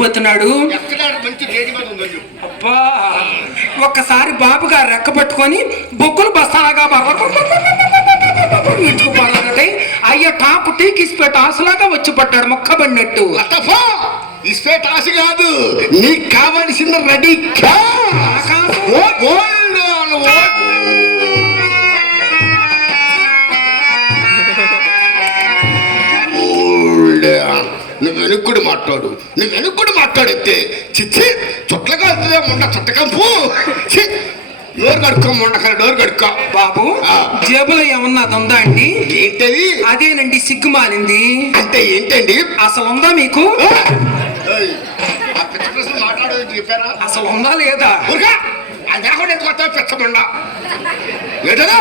పడిపోతున్నాడు. అబ్బా ఒక్కసారి బాబు గారు రెక్క పట్టుకొని బొక్కులు బస్తాలాగా అయ్యో టాపు టీకి ఇస్పేట ఆశలాగా వచ్చి పడ్డాడు మొక్కబడినట్టు. ఇస్పేట ఆశ కాదు, నీకు కావలసిన రెడీ నువ్వు వెనుక్కుడు మాట్లాడు, నువ్వు వెనుక్కుడు మాట్లాడితే చిచ్చి చుట్లగా మొన్న చుట్టకంపు డోర్ కడుక్కో, మొండకల డోర్ కడుక్కో. బాబు జేబులో ఏమన్నా ఉందా అండి? ఏంటది? అదేనండి సిగ్గుమాలింది. అంటే ఏంటండి? అసలు ఉందా మీకు? మాట్లాడదు చెప్పారా? అసలు ఉందా లేదా? పెచ్చమండా ఏటరా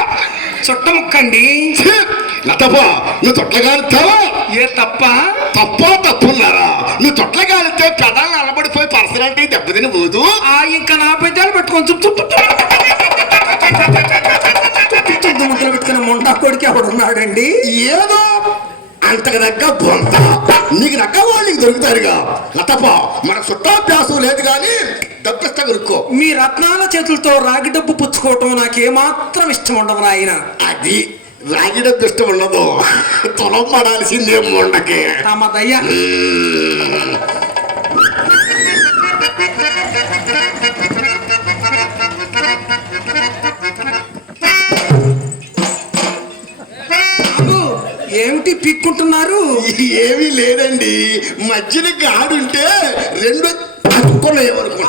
చుట్ట ముక్కండి. లతపా నువ్వు తొట్లగాలుతావా? ఏ తప్ప తప్పున్నారా? నువ్వు తొట్లగాలితే పెదాలు అలబడిపోయి పర్సనాలిటీ దెబ్బతిని పోదు. ఇంకా నా పెద్దాలు పెట్టుకొని ముద్దలు పెట్టుకున్న మొండా కొడుకు ఎవడున్నాడండి? ఏదో అంతకు దగ్గ బొంత నీకు దగ్గ వాళ్ళకి దొరుకుతారుగా. లతప మన చుట్టాభ్యాసం లేదు కానీ డబ్బిస్తా కొనుక్కో. మీ రత్నాల చేతులతో రాగి డబ్బు పుచ్చుకోవటం నాకేమాత్రం ఇష్టం ఉండదు నాయన. అది రాగి డబ్బు ఇష్టం ఉండదు, తులం పడాల్సిందే మొండకి. తమ దయ్య ఏమిటి పీక్కుంటున్నారు? ఏమీ లేదండి, మధ్యన గాడుంటే రెండు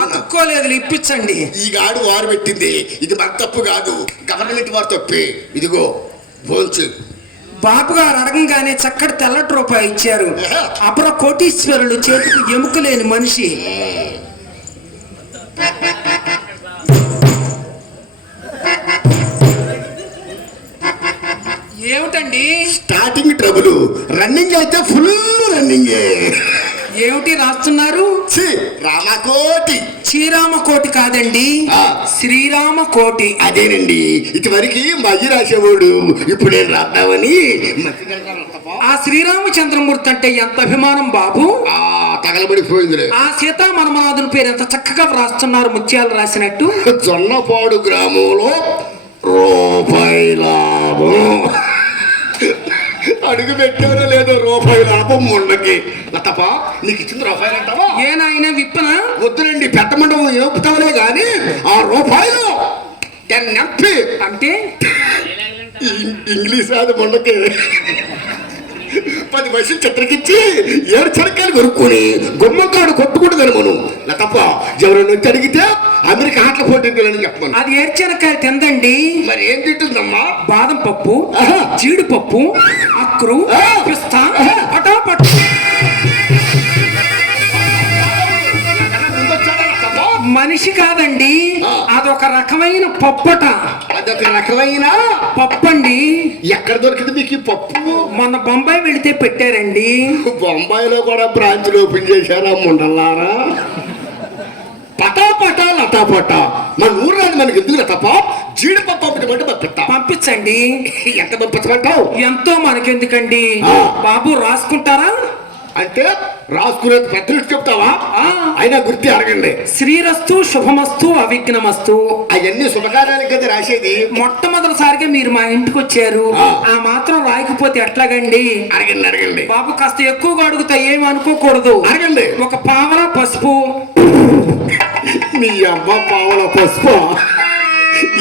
అతుక్కోలేదు, ఇప్పించండి. ఈ గాడు వారు పెట్టింది, ఇది మన తప్పు కాదు, గవర్నమెంట్ వారు తప్పే. ఇదిగో భోంచు. బాబు గారు అడగంగానే చక్కటి తెల్లటి రూపాయి ఇచ్చారు. అపర కోటీశ్వరులు చేతికి ఎముక లేని మనిషి. ఏమిటండి? స్టార్టింగ్ ట్రబుల్, రన్నింగ్ అయితే ఫుల్ రన్నింగ్. ఏమిటి రాస్తున్నారు? రామకోటి. శ్రీరామకోటి కాదండి, శ్రీరామకోటి. అదేనండి, ఇటువరకు మధ్య రాసేవాడు, ఇప్పుడు నేను రాద్దామని. ఆ శ్రీరామచంద్రమూర్తి అంటే ఎంత అభిమానం బాబు. తగలబడిపోయింది. ఆ సీతా మనమనాథుని పేరు ఎంత చక్కగా రాస్తున్నారు, ముత్యాలు రాసినట్టు. జొన్నపాడు గ్రామంలో రూపాయి లాభం. అడుగు పెట్టారో లేదో రూపాయి లాభం మొండకి. లతపా నీకు ఇచ్చింది రూపాయలు అంటావా? ఏనాయన విప్పనా? వద్దునండి, పెద్ద మండపం ఏపుతావనే గాని ఆ రూపాయలు 10 ఎంపీ అంటే ఇంగ్లీష్ రాదు మొండకి. 10 పైసలు చిత్రకిచ్చి 7 చెరకాయలు కొనుక్కొని గుమ్మకాడు కొట్టుకుంటుందని మనం. తప్ప ఎవరైనా వచ్చి అడిగితే అమెరికా ఆటల పోటీని చెప్పమను. అది ఏడ్చెనకాయ తిందండి. మరి ఏం తింటుందమ్మా? బాదం పప్పు, జీడిపప్పు, అక్రు, పిస్తా, పటాపట్. మనిషి కాదండి, అదొక రకమైన పప్పట. అదొక రకమైన పప్పండి. ఎక్కడ దొరికింది మీకు ఈ పప్పు? మొన్న బొంబాయి వెళితే పెట్టారండి. బొంబాయిలో కూడా బ్రాంచ్లు ఓపెన్ చేశారా ముండల్లారా? పటాపట లటాపట. మన ఊరు మనకి ఎందుకు తప్ప జీడిపప్పు పంపించండి. ఎంత పంపించమంటావు? ఎంతో మనకెందుకండి బాబు, రాసుకుంటారా? అంటే రాసుకునేది పెద్దలు చెప్తావా? అయినా గుర్తి అడగండి. శ్రీరస్తు శుభమస్తు అవిఘ్నమస్తు. అవన్నీ శుభకార్యానికి కదా రాసేది. మొట్టమొదటిసారిగా మీరు మా ఇంటికి వచ్చారు, ఆ మాత్రం రాయకపోతే ఎట్లాగండి? అడగండి అడగండి బాబు, కాస్త ఎక్కువగా అడుగుతా, ఏమి అనుకోకూడదు. అడగండి. ఒక పావలా పసుపు. మీ అమ్మ పావల పసుపు?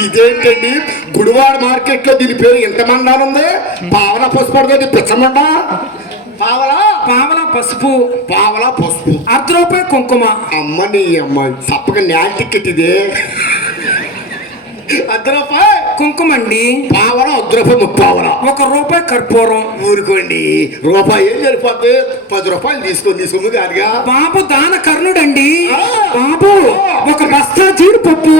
ఇదేంటండి, గుడివాడ మార్కెట్ లో దీని పేరు ఎంత మండానుంది? పావల పసుపు పిచ్చమండ. పావలా పసుపు. పావలా పసుపు. ₹1 కుంకుమ. అమ్మ నీ అమ్మ తప్పక న్యాయ టికెట్ ఇదే. ₹1 కుంకుమ అండి. పావలా ₹1 ముప్పావలా. ₹1 కర్పూరం. ఊరుకోండి, రూపాయి ఏం సరిపోద్ది? ₹10 తీసుకోండి, సొమ్ము కాదుగా. బాబు దాన కర్ణుడండి. బాబు ఒక బస్తా జీడిపప్పు.